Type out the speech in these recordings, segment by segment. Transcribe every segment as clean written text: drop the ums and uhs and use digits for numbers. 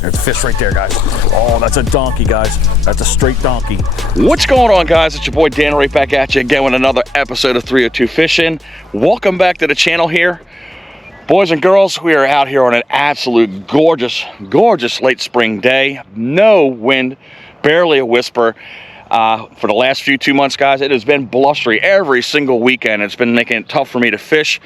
There's a fish right there, guys. Oh, that's a donkey, guys. That's a straight donkey. What's going on, guys? It's your boy Dan right back at you again with another episode of 302 Fishing. Welcome back to the channel here. Boys and girls, we are out here on an absolute gorgeous, gorgeous late spring day. No wind, barely a whisper. For the last 2 months, guys, it has been blustery every single weekend. It's been making it tough for me to fish.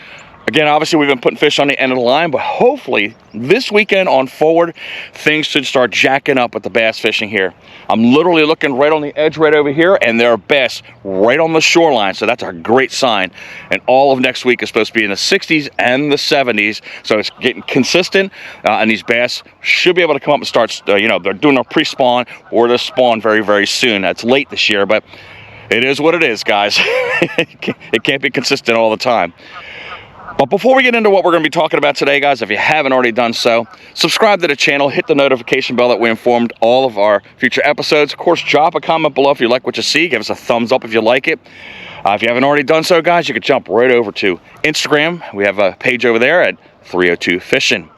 Again, obviously, we've been putting fish on the end of the line, but hopefully this weekend on forward, things should start jacking up with the bass fishing here. I'm literally looking right on the edge right over here, and there are bass right on the shoreline, so that's a great sign. And all of next week is supposed to be in the 60s and the 70s, so it's getting consistent, and these bass should be able to come up and start, they're doing a pre-spawn or they'll spawn very, very soon. That's late this year, but it is what it is, guys. It can't be consistent all the time. But before we get into what we're going to be talking about today, guys, if you haven't already done so, subscribe to the channel, hit the notification bell that we informed all of our future episodes. Of course, drop a comment below if you like what you see. Give us a thumbs up if you like it. If you haven't already done so, guys, you can jump right over to Instagram. We have a page over there at 302 Fishing.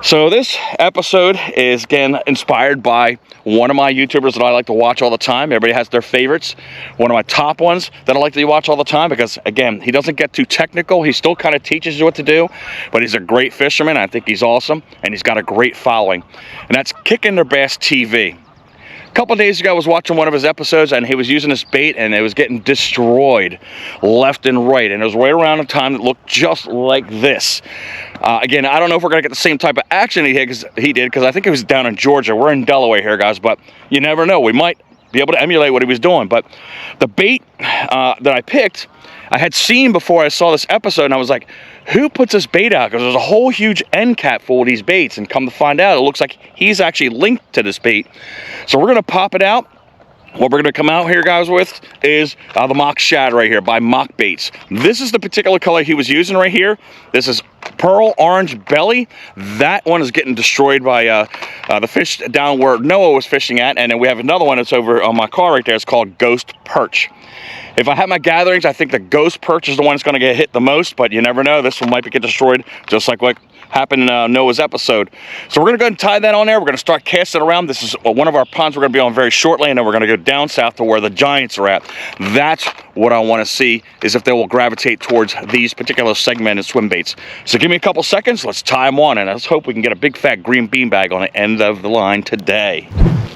So this episode is, again, inspired by one of my YouTubers that I like to watch all the time. Everybody has their favorites. One of my top ones that I like to watch all the time because, again, he doesn't get too technical. He still kind of teaches you what to do, but he's a great fisherman. I think he's awesome, and he's got a great following. And that's KickinTheirBassTV. A couple of days ago, I was watching one of his episodes, and he was using this bait, and it was getting destroyed left and right. And it was right around a time that looked just like this. Again, I don't know if we're going to get the same type of action he did, because I think it was down in Georgia. We're in Delaware here, guys, but you never know. We might be able to emulate what he was doing. But the bait that I picked, I had seen before I saw this episode, and I was like, who puts this bait out? Because there's a whole huge end cap full of these baits, and come to find out, it looks like he's actually linked to this bait. So we're going to pop it out. What we're going to come out here, guys, with is the Machshad right here by Mach Baits. This is the particular color he was using right here. This is pearl orange belly. That one is getting destroyed by the fish down where Noah was fishing at. And then we have another one that's over on my car right there. It's called Ghost Perch. If I have my gatherings, I think the Ghost Perch is the one that's going to get hit the most, but you never know. This one might get destroyed, just like what happened in Noah's episode. So we're going to go ahead and tie that on there. We're going to start casting around. This is one of our ponds we're going to be on very shortly, and then we're going to go down south to where the giants are at. That's what I want to see, is if they will gravitate towards these particular segmented swim baits. So give me a couple seconds. Let's tie them on, and let's hope we can get a big fat green beanbag on the end of the line today.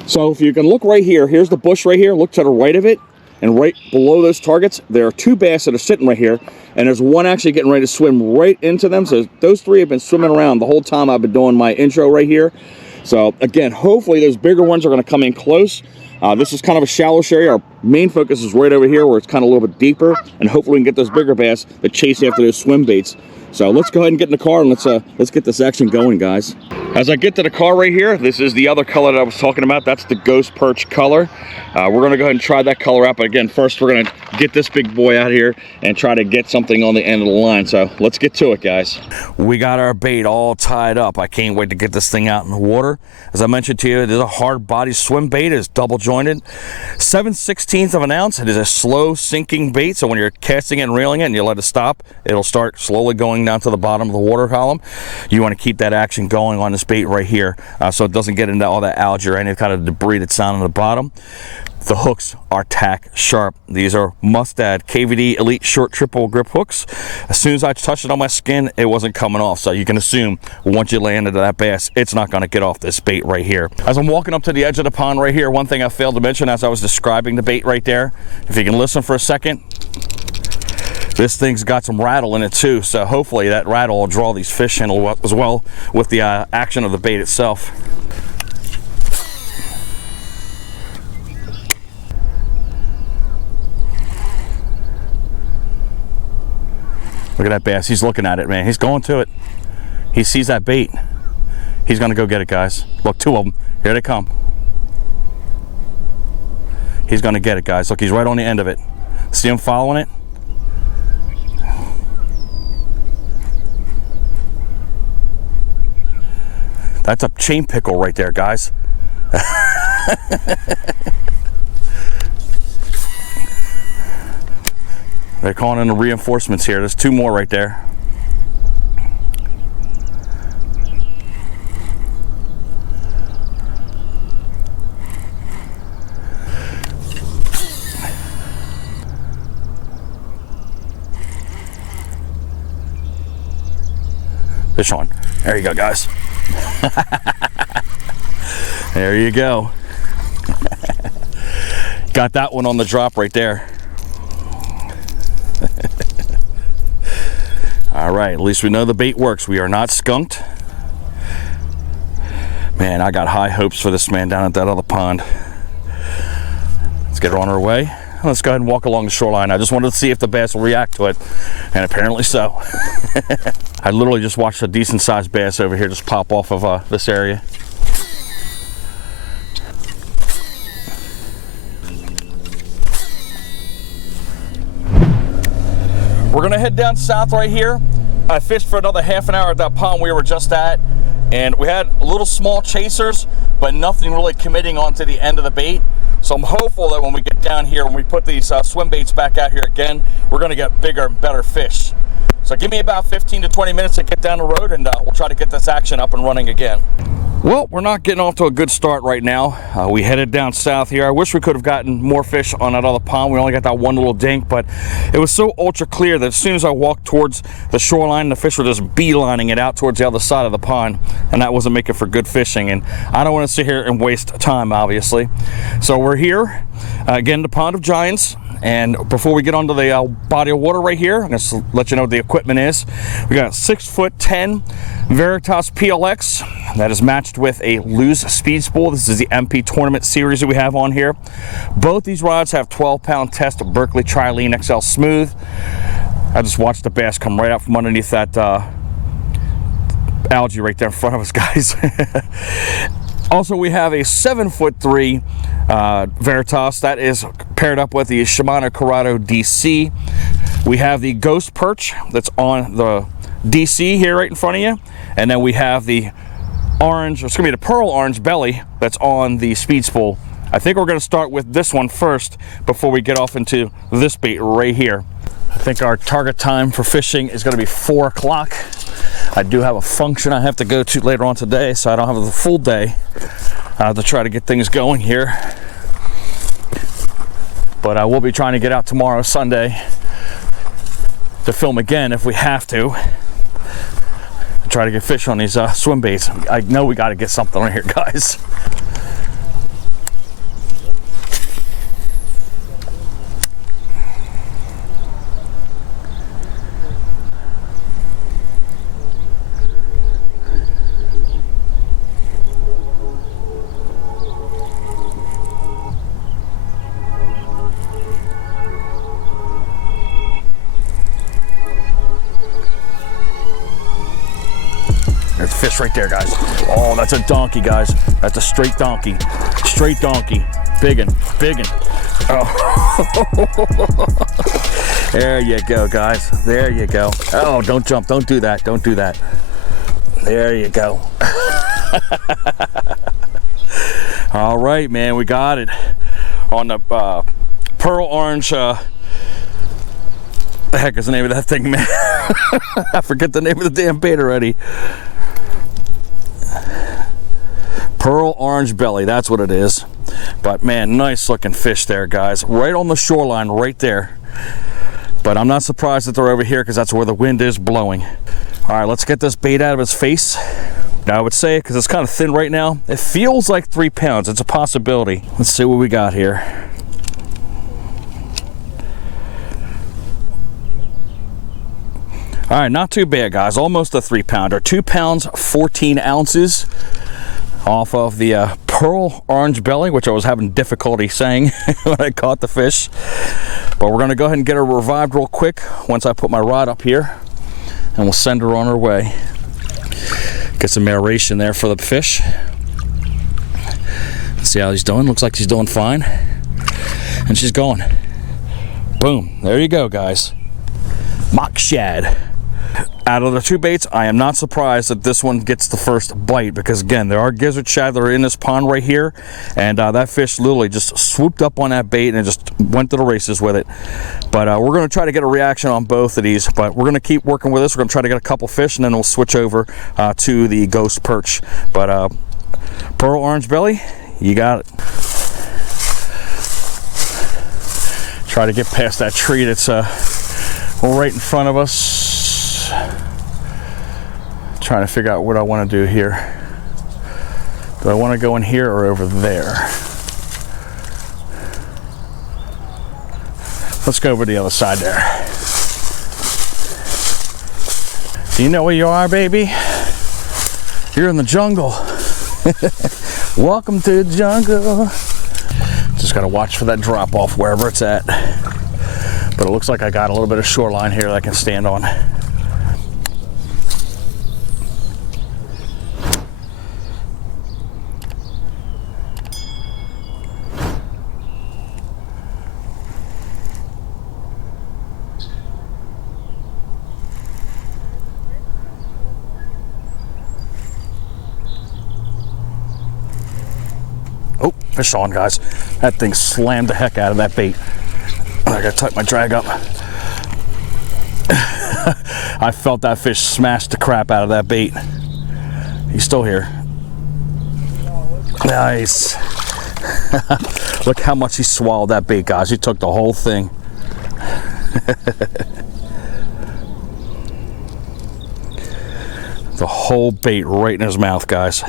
So if you can look right here, here's the bush right here. Look to the right of it. And right below those targets, there are 2 bass that are sitting right here, and there's one actually getting ready to swim right into them. So those 3 have been swimming around the whole time I've been doing my intro right here. So again, hopefully those bigger ones are going to come in close. This is kind of a shallow area. Our main focus is right over here where it's kind of a little bit deeper, and hopefully we can get those bigger bass that chase after those swim baits. So let's go ahead and get in the car, and let's get this action going, guys. As I get to the car right here, this is the other color that I was talking about. That's the Ghost Perch color. We're going to go ahead and try that color out. But again, first we're going to get this big boy out here and try to get something on the end of the line. So let's get to it, guys. We got our bait all tied up. I can't wait to get this thing out in the water. As I mentioned to you, it is a hard body swim bait. It's double jointed. 7/16 of an ounce. It is a slow sinking bait. So when you're casting it and reeling it and you let it stop, it'll start slowly going down to the bottom of the water column. You want to keep that action going on this bait right here, so it doesn't get into all that algae or any kind of debris that's down on the bottom. The hooks are tack sharp. These are Machshad KVD Elite Short Triple Grip hooks. As soon as I touched it on my skin, it wasn't coming off. So you can assume once you land into that bass, it's not going to get off this bait right here. As I'm walking up to the edge of the pond right here, one thing I failed to mention as I was describing the bait right there, if you can listen for a second, this thing's got some rattle in it too, so hopefully that rattle will draw these fish in as well with the action of the bait itself. Look at that bass. He's looking at it, man. He's going to it. He sees that bait. He's going to go get it, guys. Look, 2 of them. Here they come. He's going to get it, guys. Look, he's right on the end of it. See him following it? That's a chain pickle right there, guys. They're calling in the reinforcements here. There's 2 more right there. Fish on. There you go, guys. There you go. Got that one on the drop right there. All right, at least we know the bait works. We are not skunked. Man, I got high hopes for this man down at that other pond. Let's get her on our way. Let's go ahead and walk along the shoreline. I just wanted to see if the bass will react to it, and apparently so. I literally just watched a decent sized bass over here just pop off of this area. We're gonna head down south right here. I fished for another half an hour at that pond we were just at, and we had little small chasers, but nothing really committing onto the end of the bait. So I'm hopeful that when we get down here, when we put these swim baits back out here again, we're gonna get bigger and better fish. So give me about 15 to 20 minutes to get down the road, and we'll try to get this action up and running again. Well, we're not getting off to a good start right now. We headed down south here. I wish we could have gotten more fish on that other pond. We only got that one little dink, but it was so ultra clear that as soon as I walked towards the shoreline, the fish were just beelining it out towards the other side of the pond, and that wasn't making for good fishing. And I don't want to sit here and waste time, obviously. So we're here, again, the Pond of Giants. And before we get onto the body of water right here, I'm going to let you know what the equipment is. We got a 6'10" Veritas PLX that is matched with a loose speed spool. This is the MP Tournament series that we have on here. Both these rods have 12-pound test Berkeley Trilene XL Smooth. I just watched the bass come right out from underneath that algae right there in front of us, guys. Also, we have a 7'3" Veritas that is paired up with the Shimano Corrado DC. We have the Ghost Perch that's on the DC here right in front of you, and then we have the orange, it's gonna be the pearl orange belly that's on the speed spool. I think we're gonna start with this one first before we get off into this bait right here. I think our target time for fishing is gonna be 4 o'clock. I do have a function I have to go to later on today, so I don't have the full day to try to get things going here. But I will be trying to get out tomorrow, Sunday, to film again if we have to. Try to get fish on these swim baits. I know we got to get something on here, guys. There's fish right there, guys. Oh, that's a donkey, guys. That's a straight donkey. Straight donkey. Biggin', biggin'. Oh. There you go, guys. There you go. Oh, don't jump. Don't do that. Don't do that. There you go. All right, man. We got it on the pearl orange. The heck is the name of that thing, man? I forget the name of the damn bait already. Pearl orange belly, that's what it is. But man, nice looking fish there, guys. Right on the shoreline, right there. But I'm not surprised that they're over here because that's where the wind is blowing. All right, let's get this bait out of his face. Now I would say, because it's kind of thin right now, it feels like 3 pounds. It's a possibility. Let's see what we got here. All right, not too bad, guys. Almost a 3 pounder. 2 pounds, 14 ounces. Off of the pearl orange belly, which I was having difficulty saying when I caught the fish. But we're gonna go ahead and get her revived real quick once I put my rod up here, and we'll send her on her way. Get some aeration there for the fish. Let's see how he's doing. Looks like she's doing fine. And she's going. Boom, there you go, guys. Machshad. Out of the 2 baits, I am not surprised that this one gets the first bite, because again, there are gizzard shad that are in this pond right here, and that fish literally just swooped up on that bait and just went to the races with it. But we're going to try to get a reaction on both of these, but we're going to keep working with this. We're going to try to get a couple fish, and then we'll switch over to the ghost perch. But pearl orange belly, you got it. Try to get past that tree that's right in front of us. Trying to figure out what I want to do here. Do I want to go in here or over there? Let's go over the other side there. Do you know where you are, baby? You're in the jungle. Welcome to the jungle. Just gotta watch for that drop off wherever it's at. But it looks like I got a little bit of shoreline here that I can stand on. Oh, fish on, guys. That thing slammed the heck out of that bait. I gotta tighten my drag up. I felt that fish smash the crap out of that bait. He's still here. Nice. Look how much he swallowed that bait, guys. He took the whole thing. The whole bait right in his mouth, guys.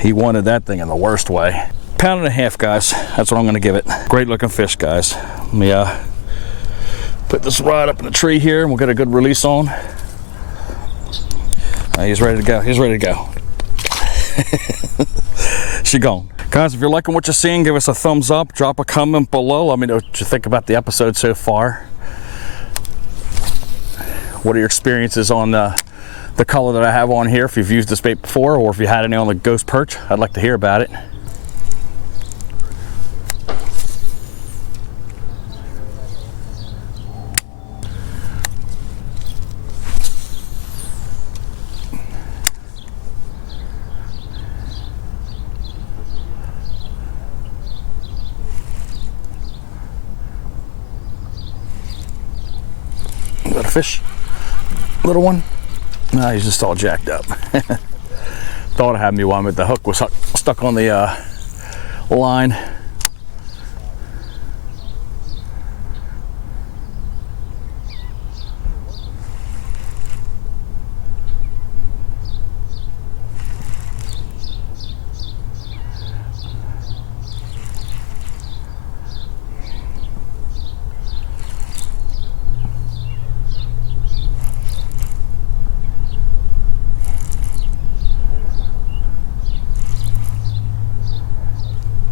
He wanted that thing in the worst way. Pound and a half, guys. That's what I'm gonna give it. Great looking fish, guys. Let me put this rod up in the tree here and we'll get a good release on. He's ready to go. He's ready to go. She gone. Guys, if you're liking what you're seeing, give us a thumbs up. Drop a comment below. Let me know what you think about the episode so far. What are your experiences on the color that I have on here? If you've used this bait before or if you had any on the ghost perch, I'd like to hear about it. Got a fish, little one. No, he's just all jacked up. Thought I had me one, but the hook was stuck on the line.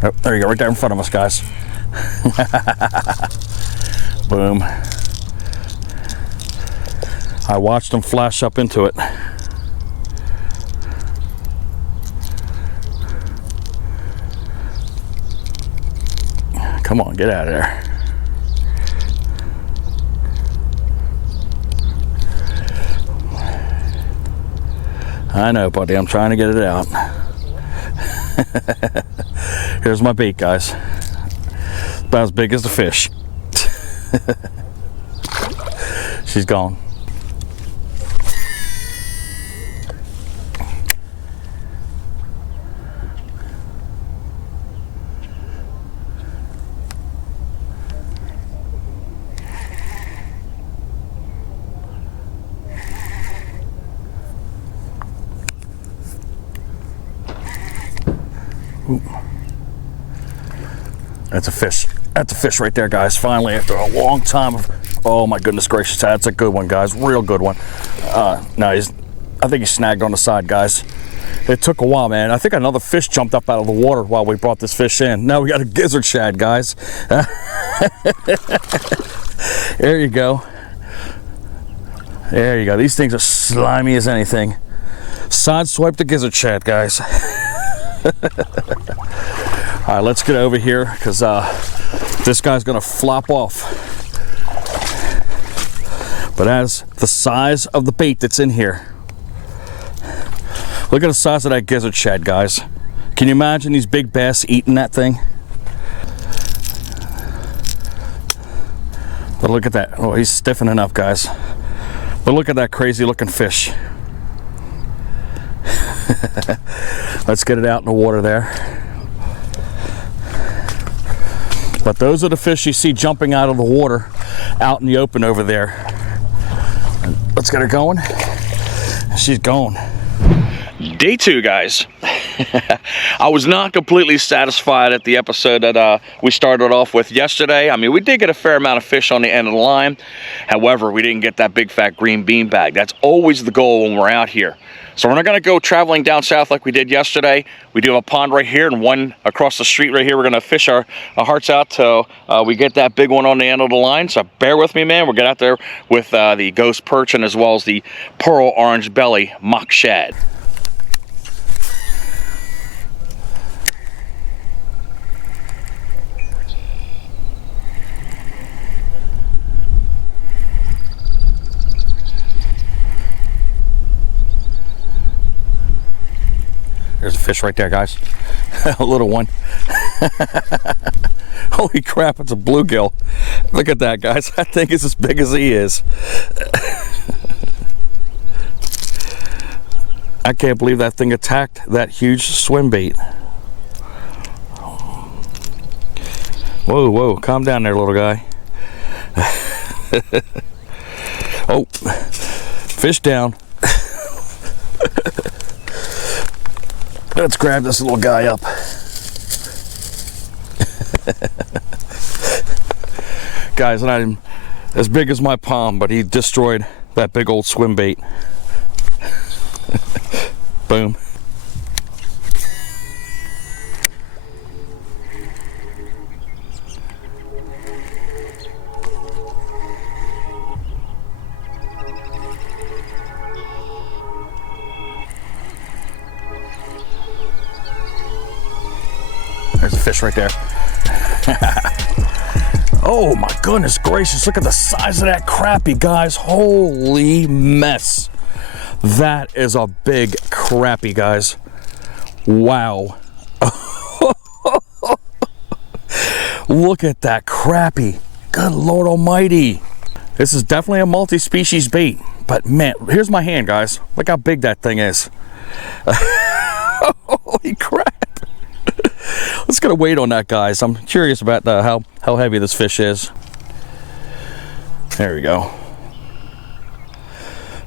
Oh, there you go, right there in front of us, guys. Boom. I watched him flash up into it. Come on, get out of there. I know, buddy, I'm trying to get it out. Here's my bait, guys. About as big as the fish. She's gone. Ooh. That's a fish. That's a fish right there, guys. Finally, after a long time of, oh my goodness gracious, that's a good one, guys. Real good one. No, I think he snagged on the side, guys. It took a while, man. I think another fish jumped up out of the water while we brought this fish in. Now we got a gizzard shad, guys. There you go. There you go. These things are slimy as anything. Side swipe the gizzard shad, guys. All right, let's get over here because this guy's gonna flop off. But as the size of the bait that's in here, look at the size of that gizzard shad, guys. Can you imagine these big bass eating that thing? But look at that. Oh, he's stiffening up, guys. But look at that crazy looking fish. Let's get it out in the water there. But those are the fish you see jumping out of the water out in the open over there. Let's get her going. She's gone. Day 2, guys. I was not completely satisfied at the episode that we started off with yesterday. I mean, we did get a fair amount of fish on the end of the line. However, we didn't get that big fat green bean bag. That's always the goal when we're out here. So we're not going to go traveling down south like we did yesterday. We do have a pond right here and one across the street right here. We're going to fish our hearts out till we get that big one on the end of the line. So bear with me, man. We'll get out there with the ghost perch and as well as the pearl orange belly Machshad. There's a fish right there, guys. A little one. Holy crap, it's a bluegill. Look at that, guys. That thing is as big as he is. I can't believe that thing attacked that huge swim bait. Whoa, whoa, calm down there, little guy. Oh, fish down. Let's grab this little guy up. Guys, not even as big as my palm, but he destroyed that big old swim bait. Boom. There's a fish right there. Oh my goodness gracious, look at the size of that crappie, guys. Holy mess. That is a big crappie, guys. Wow. Look at that crappie. Good Lord Almighty. This is definitely a multi-species bait, but man, here's my hand, guys. Look how big that thing is. Holy crap. Let's get a weight on that, guys. I'm curious about how heavy this fish is. There we go.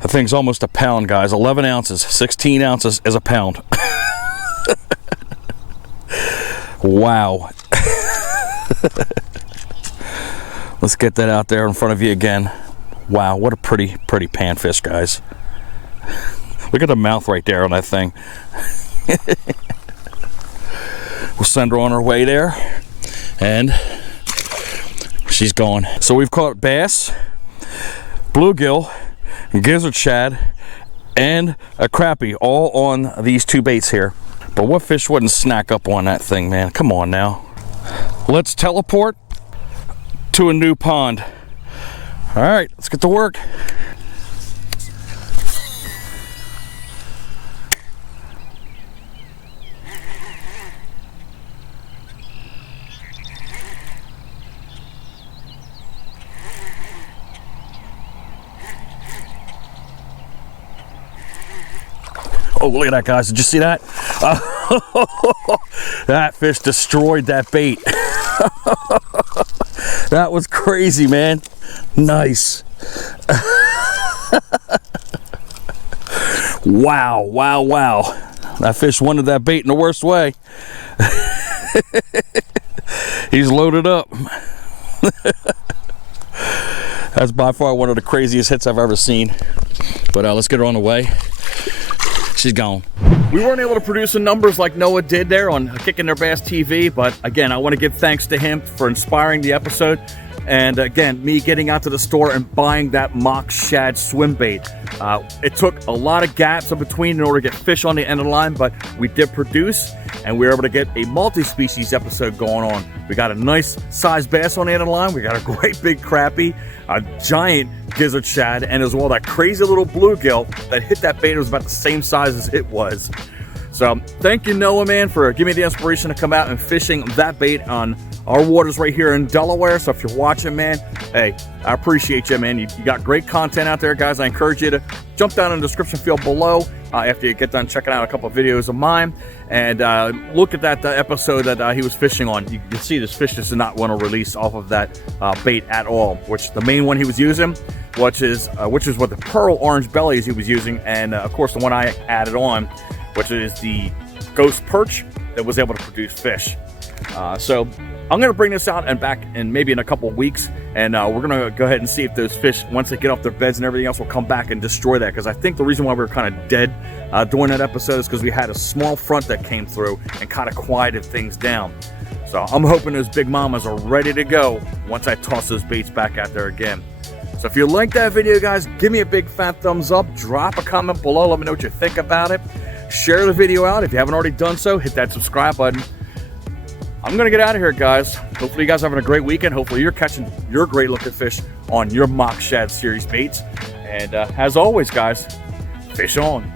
That thing's almost a pound, guys. 11 ounces, 16 ounces is a pound. Wow. Let's get that out there in front of you again. Wow, what a pretty panfish, guys. Look at the mouth right there on that thing. We'll send her on her way there, and she's gone. So we've caught bass, bluegill, gizzard shad, and a crappie, all on these 2 baits here. But what fish wouldn't snack up on that thing, man? Come on now. Let's teleport to a new pond. All right, let's get to work. Oh, look at that, guys. Did you see that? That fish destroyed that bait. That was crazy, man. Nice. Wow, wow, wow. That fish wanted that bait in the worst way. He's loaded up. That's by far one of the craziest hits I've ever seen. But let's get her on the way. She's gone. We weren't able to produce the numbers like Noah did there on Kicking Their Bass TV, but again, I want to give thanks to him for inspiring the episode. And again, me getting out to the store and buying that Machshad swim bait. It took a lot of gaps in between in order to get fish on the end of the line, but we did produce, and we were able to get a multi-species episode going on. We got a nice sized bass on the end of the line. We got a great big crappie, a giant gizzard shad, and as well that crazy little bluegill that hit that bait. It was about the same size as it was. So thank you, Noah, man, for giving me the inspiration to come out and fishing that bait on our waters right here in Delaware. So if you're watching, man, hey, I appreciate you, man. You got great content out there, guys. I encourage you to jump down in the description field below after you get done checking out a couple of videos of mine, and look at that episode that he was fishing on. You can see this fish does not want to release off of that bait at all, which the main one he was using, which is what the pearl orange bellies he was using, and of course the one I added on, which is the ghost perch that was able to produce fish. So I'm going to bring this out and back in maybe in a couple of weeks, and we're going to go ahead and see if those fish, once they get off their beds and everything else, will come back and destroy that, because I think the reason why we were kind of dead during that episode is because we had a small front that came through and kind of quieted things down. So I'm hoping those big mamas are ready to go once I toss those baits back out there again. So if you like that video, guys, give me a big fat thumbs up, drop a comment below, let me know what you think about it. Share the video out. If you haven't already done so, hit that subscribe button. I'm going to get out of here, guys. Hopefully you guys are having a great weekend. Hopefully you're catching your great looking fish on your Machshad series baits. And as always, guys, fish on.